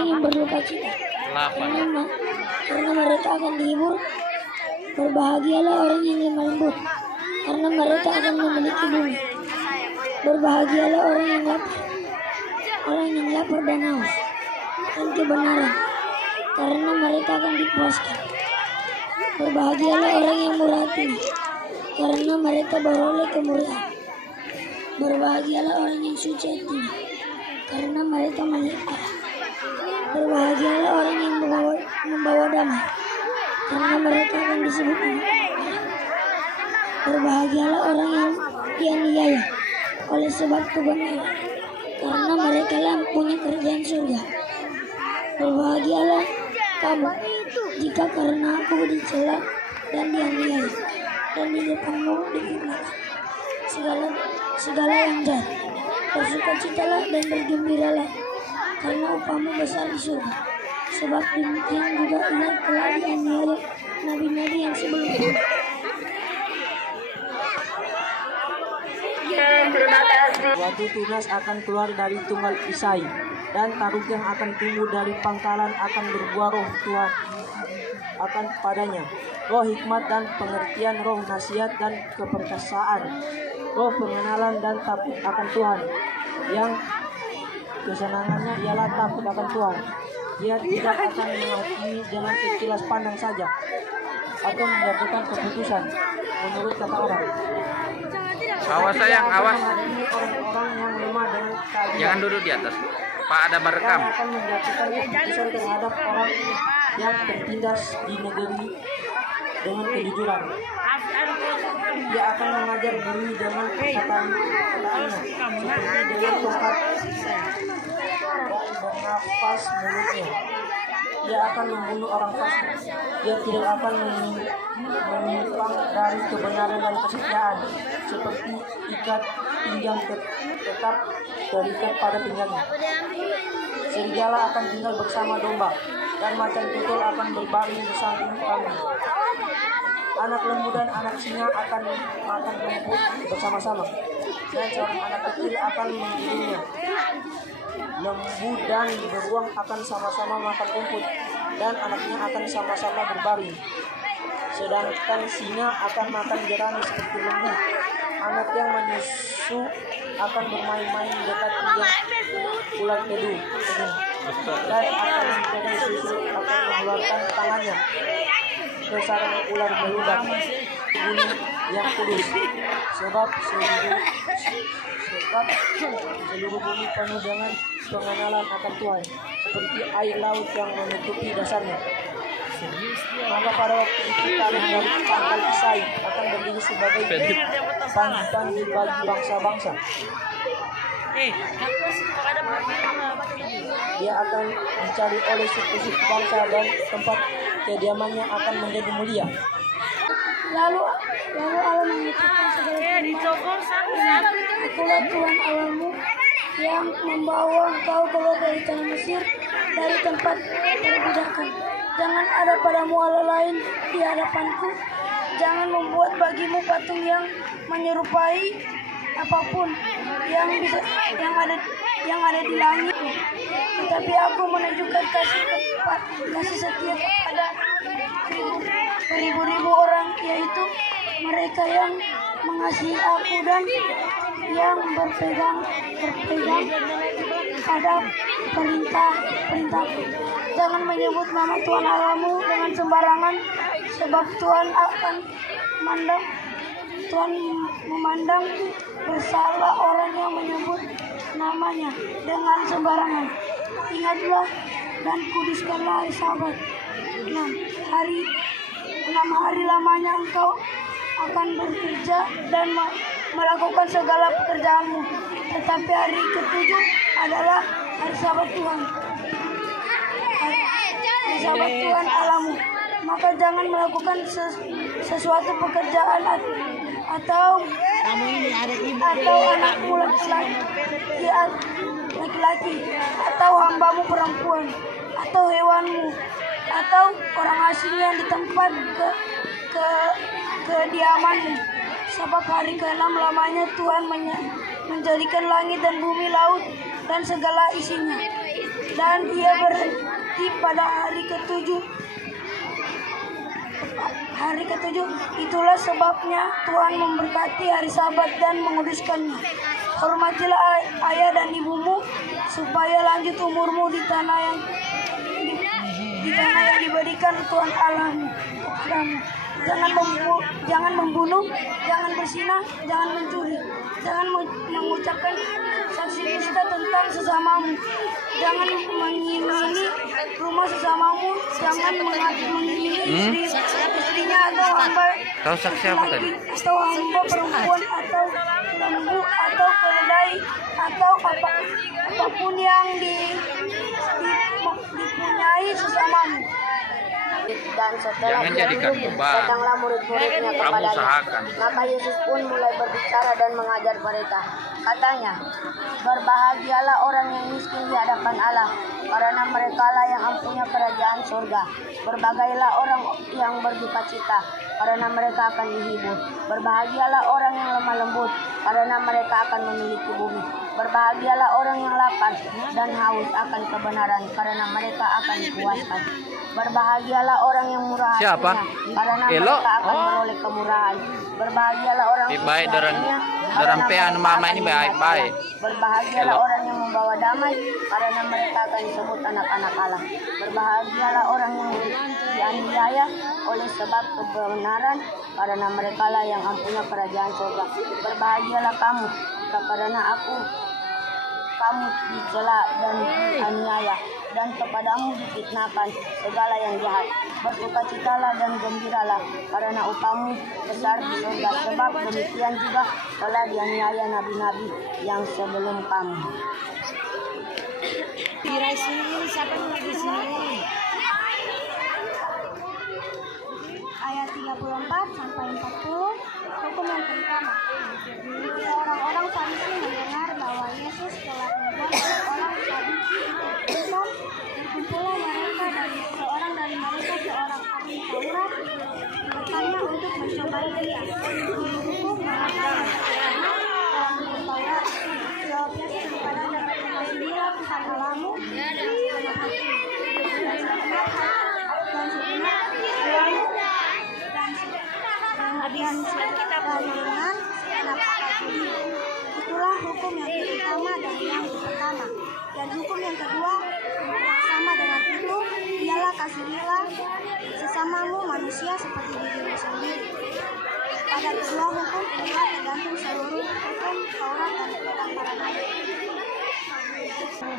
orang yang berduka cita, karena mereka akan dihibur. Berbahagialah orang yang lemah lembut, karena mereka akan memiliki bumi. Berbahagialah orang yang lapar dan haus dan kebenaran, karena mereka akan dipuaskan. Berbahagialah orang yang murah hati, karena mereka beroleh kemurahan. Berbahagialah orang yang suci hatinya, karena mereka melihat Allah. Berbahagialah orang yang membawa damai, karena mereka akan disebut anak Allah. Berbahagialah orang yang dianiaya oleh sebab kebenaran, karena mereka lah punya kerjaan surga. Berbahagialah kamu jika karena aku dicela dan dianiaya dan di depanmu difitnahkan segala yang jahat. Bersukacitalah dan bergembiralah, karena upahmu besar di surga. Sebab demikian juga ia telah dianiaya nabi-nabi yang sebelumnya. Suatu tunas akan keluar dari tunggal Isai, dan taruk yang akan tumbuh dari pangkalan akan berbuah roh Tuhan akan padanya, roh hikmat dan pengertian, roh nasihat dan keperkasaan, roh pengenalan dan takut akan Tuhan, yang kesenangannya ialah takut akan Tuhan. Dia tidak akan menghakimi dengan sekilas pandang saja, atau menjatuhkan keputusan menurut kata orang. Awas sayang, awas. Orang-orang yang lemah dengan keadilan. Jangan duduk di atas. Pak, ada merekam. Dia akan menjatuhkan keputusan terhadap orang yang tertindas di negeri dengan kejujuran. Dia akan mengajar bumi dengan kata-katanya, seperti dengan tongkat bernafas mulutnya. Dia akan membunuh orang fasik. Dia tidak akan menyimpang dari kebenaran dan kesetiaan, seperti ikat pinggang tetap terikat pada pinggangnya. Serigala akan tinggal bersama domba, dan macan tutul akan berbaring di samping kambing. Anak lembu dan anak singa akan makan rumput bersama-sama, dan seorang anak kecil akan mengiringnya. Lembu dan beruang akan sama-sama makan rumput, dan anaknya akan sama-sama berbaring. Sedangkan singa akan makan jerami seperti lembu. Anak yang menyusu akan bermain-main di dekat ular tedu, dan akan mencari susu akan mengeluarkan tangannya ke sarang ular beludak gunung yang kudus. Sebab seluruh bumi penuh dengan pengenalan akan Tuhan, seperti air laut yang menutupi dasarnya. Maka pada waktu itu tarikh dari pangkal Isai akan berdiri sebagai panggilan bagi bangsa-bangsa. Dia akan dicari oleh suku-suku bangsa, dan tempat kediamannya akan menjadi mulia. Lalu Allah mengucapkan segala firman, Akulah Tuhan Allahmu yang membawa engkau keluar dari tanah Mesir, dari tempat perbudakan. Jangan ada padamu Allah lain di hadapanku. Jangan membuat bagimu patung yang menyerupai apapun yang ada di langit. Tetapi aku menunjukkan kasih setia kepada beribu-ribu orang, yaitu mereka yang mengasihi aku dan yang berpegang pada perintah-perintahku. Jangan menyebut nama Tuhan Allahmu dengan sembarangan, sebab Tuhan memandang bersalah orang yang menyebut namanya dengan sembarangan. Ingatlah dan kuduskanlah hari Sabat. 6 hari lamanya engkau akan bekerja dan melakukan segala pekerjaanmu. Tetapi hari ke-7 adalah hari Sabat Tuhan. Hari Sabat Tuhan Allahmu. Maka jangan melakukan sesuatu pekerjaan atau anakmu laki-laki, atau hambamu perempuan, atau hewanmu, atau orang asing yang di tempat kediamanmu. Sebab hari ke-6 lamanya Tuhan menjadikan langit dan bumi, laut dan segala isinya, dan ia berhenti pada hari ketujuh. Itulah sebabnya Tuhan memberkati hari Sabat dan menguduskannya. Hormatilah ayah dan ibumu supaya lanjut umurmu di tanah yang diberikan Tuhan Allahmu kepadamu. Jangan membunuh, jangan berzinah, jangan mencuri, jangan mengucapkan saksi dusta tentang sesamamu, jangan mengimani rumah sesamamu, jangan mengimani istrinya atau hamba laki atau hamba perempuan atau lembu atau keledai atau apapun yang dipunyai sesamamu. Dan setelah Jangan jadikan beban. datanglah murid-muridnya Kamu kepadanya. usahakan. Maka Yesus pun mulai berbicara dan mengajar mereka. Katanya, berbahagialah orang yang miskin di hadapan Allah, karena merekalah yang ampunya kerajaan surga. Berbagailah orang yang berduka cita, karena mereka akan dihibur. Berbahagialah orang yang lemah lembut, karena mereka akan memiliki bumi. Berbahagialah orang yang lapar dan haus akan kebenaran, karena mereka akan dipuaskan. Berbahagialah orang yang murah hatinya, Siapa? karena Elo? mereka akan beroleh kemurahan. Berbahagialah orang yang Baik, susah dorang- hatinya, dorang karena pean mereka mama akan ini dilihat baik-baik. Allah. Berbahagialah Elo. orang yang membawa damai, karena mereka akan disebut anak-anak Allah. Berbahagialah orang yang dianiaya oleh sebab kebenaran, karena merekalah yang ampunya kerajaan surga. Berbahagialah kamu, karena kamu dicela dan dianiaya, dan kepadamu difitnahkan segala yang jahat. Bersukacitalah dan gembiralah, karena upahmu besar di surga, sebab demikian juga telah dianiaya nabi-nabi yang sebelum kamu. Ayat 34 sampai 40, hukum yang pertama. Orang-orang Farisi mendengar bahwa Yesus telah membuat orang Saduki minum. Berkumpullah mereka dan seorang dari mereka, seorang ahli Taurat, bertanya untuk mencobai dia. Guru hukum mengatakan, dalam hukum Taurat, jawab Yesus kepadanya, "Kasihilah Tuhan Allahmu dengan segenap hatimu, dengan segenap dan segenap jiwamu, dan dengan nafsu hatimu." Itulah hukum yang pertama dan yang pertama. Dan hukum yang kedua yang sama dengan itu ialah kasihilah sesamamu manusia seperti dirimu sendiri. Pada kedua hukum inilah tergantung seluruh hukum Taurat dan kitab para nabi. 2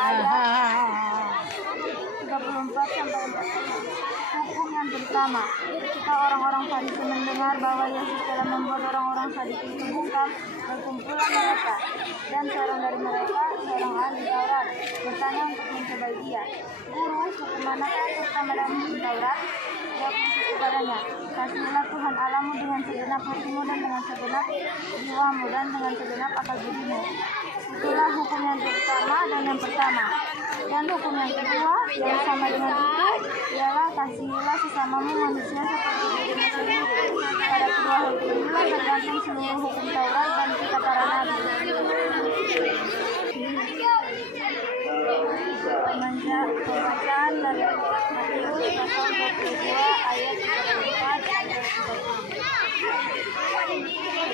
ayat 34 sampai 40. Hukum yang pertama, ketika orang-orang Farisi mendengar bahwa Yesus telah membuat orang-orang Saduki itu bungkam, berkumpullah mereka, dan seorang dari mereka, seorang ahli Taurat, bertanya untuk mencobai dia. "Guru, hukum manakah yang pertama dalam hukum Taurat?" Jawab Yesus kepadanya, "Kasihilah Tuhan Allahmu dengan segenap hatimu dan dengan segenap jiwamu dan dengan segenap akal budimu." Itulah hukum yang pertama dan yang pertama. Dan hukum yang kedua yang sama dengan itu ialah kasihilah sesamamu manusia seperti dirimu sendiri. Pada kedua hukum inilah tergantung seluruh hukum Taurat dan kitab para nabi. Pembacaan dari Matius pasal 22 ayat 34 sampai 36.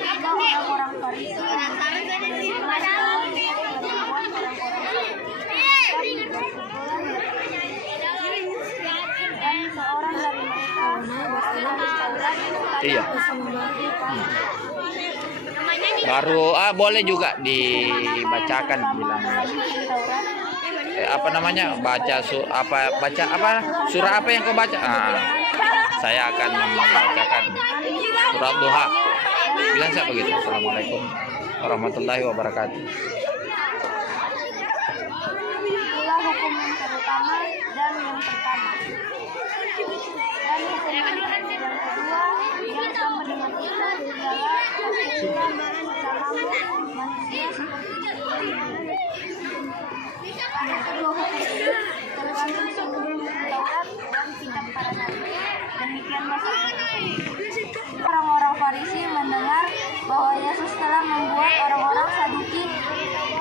Jika orang-orang Farisi dan seorang dari mereka Iya. Baru boleh juga dibacakan bilang. Apa namanya? Baca surah apa yang kau baca? Saya akan membacakan surat Duha. Bilang saya begitu. Assalamualaikum warahmatullahi wabarakatuh. Itulah hukum yang pertama dan yang pertama. Dan hukum yang kedua yang sama dengan itu ialah kasihilah sesamamu manusia seperti dirimu. Pada kedua hukum ini tergantung seluruh hukum Taurat dan kitab para nabi. Demikianlah orang-orang Farisi mendengar bahwa Yesus telah membuat orang-orang Saduki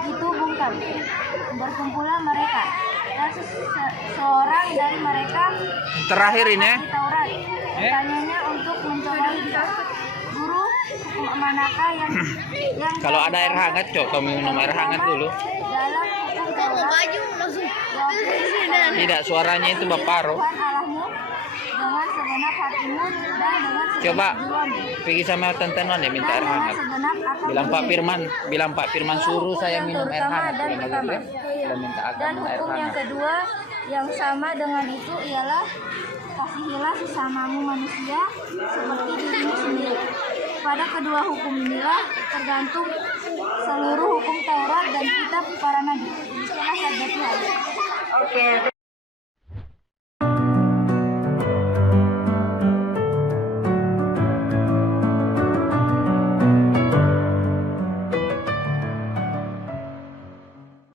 itu bungkam. diam. Berkumpullah mereka dan seorang dari mereka Terakhir ini ya. di Taurat. Bertanyanya untuk mencobai dia. Guru, hukum manakah yang Kalau ada air hangat, Cok, kau minum air hangat dulu. dalam hukum Taurat? Jawab, Tidak, suaranya itu Baparo. Tuhan Allahmu dengan segenap hatimu dan dengan segenap Coba jiwamu. pergi sama Tante Non ya minta Dan air dengan hangat. segenap akal Bilang Pak Firman suruh saya minum air hangat. dan Bilang pertama. gitu ya. Dan minta Dan akan air hukum yang hangat. kedua yang sama dengan itu ialah kasihilah sesamamu manusia seperti dirimu sendiri. Pada kedua hukum inilah tergantung seluruh hukum Taurat dan kitab para nabi. Demikianlah sabda Tuhan.